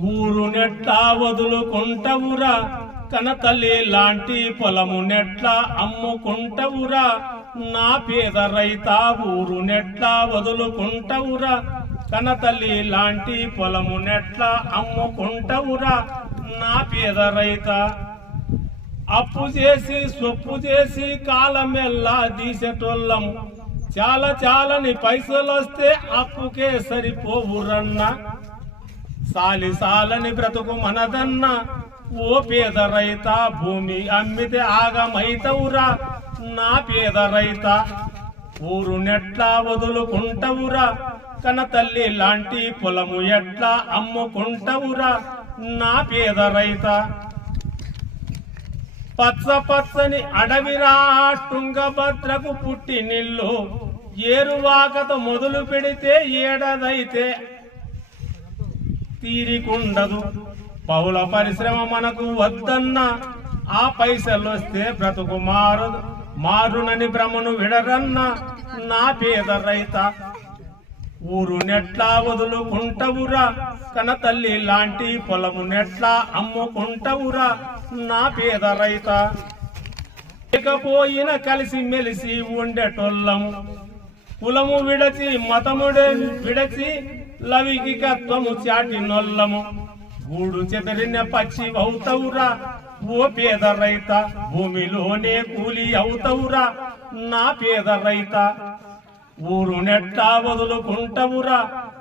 ఊరు నెట్లా వదులుకుంటవురా, కనతల్లి లాంటి పొలము నెట్లా అమ్ముకుంటవురా, నా పేద రైత. ఊరు నెట్లా వదులుకుంటవురా, కనతల్లి లాంటి పొలము నెట్లా అమ్ముకుంటవురా, నా పేద రైత. అప్పు చేసి సొప్పు చేసి కాలమెల్లా దీసేటోళ్ళం, చాలా చాలని పైసలొస్తే అప్పుకే సరిపోవురన్నా, సాలి సాలని బ్రతుకు మనదన్న. ఓ పేద రైత, భూమి అమ్మితే ఆగమైతవురా, నా పేద రైత. ఊరు నెట్లా వదులుకుంటవురా, కనతల్లి లాంటి పొలము ఎట్లా అమ్ముకుంటవురా, నా పేద రైత. పచ్చ పచ్చని అడవిరా తుంగభద్రకు పుట్టినిల్లు, ఏరువాకతో మొదలు పెడితే ఏడాదైతే తీరికుండదు. పౌల పరిశ్రమ మనకు వద్దన్న, ఆ పైసలొస్తే బ్రతుకు మారునని భ్రమను విడరన్న, నా పేద రైత. ఊరు నెట్లా వదులుకుంటవురా, కనతల్లి లాంటి పొలము నెట్లా అమ్ముకుంటవురా, నా పేద రైత. లేకపోయిన కలిసి మెలిసి ఉండేటోళ్ళము, కులము విడచి మతముడే విడచి లవికికత్వము చాటినొల్లము, గూడు చెదరిన పచ్చి అవుతవురా, ఓ పేద రైత. భూమిలోనే కూలి అవుతవురా, నా పేద రైత. ఊరు నెట్లా వదులుకుంటవురా,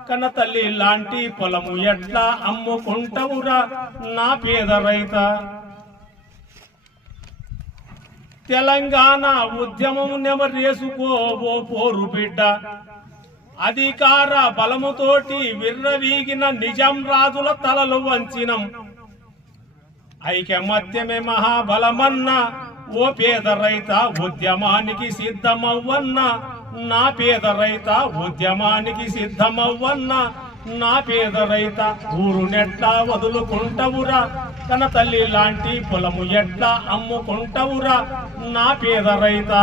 కనతల్లి లాంటి పొలము ఎట్లా అమ్ముకుంటవురా, నా పేద రైత. తెలంగాణ ఉద్యమం నెమరేసుకోవో పోరు బిడ్డ, అధికార బలముతోటి విర్రవీగిన నిజాం రాజుల తలలు వంచినం. ఐకమత్యమే మహాబలమన్నా, ఓ పేద రైత. ఉద్యమానికి సిద్ధమవ్వన్నా, నా పేద రైత. ఉద్యమానికి సిద్ధమవ్వన్నా, నా పేద రైత. ఊరు నెట్లా వదులుకుంటవురా, కనతల్లి లాంటి పొలము ఎట్లా అమ్ముకుంటవురా, నా పేద రైత.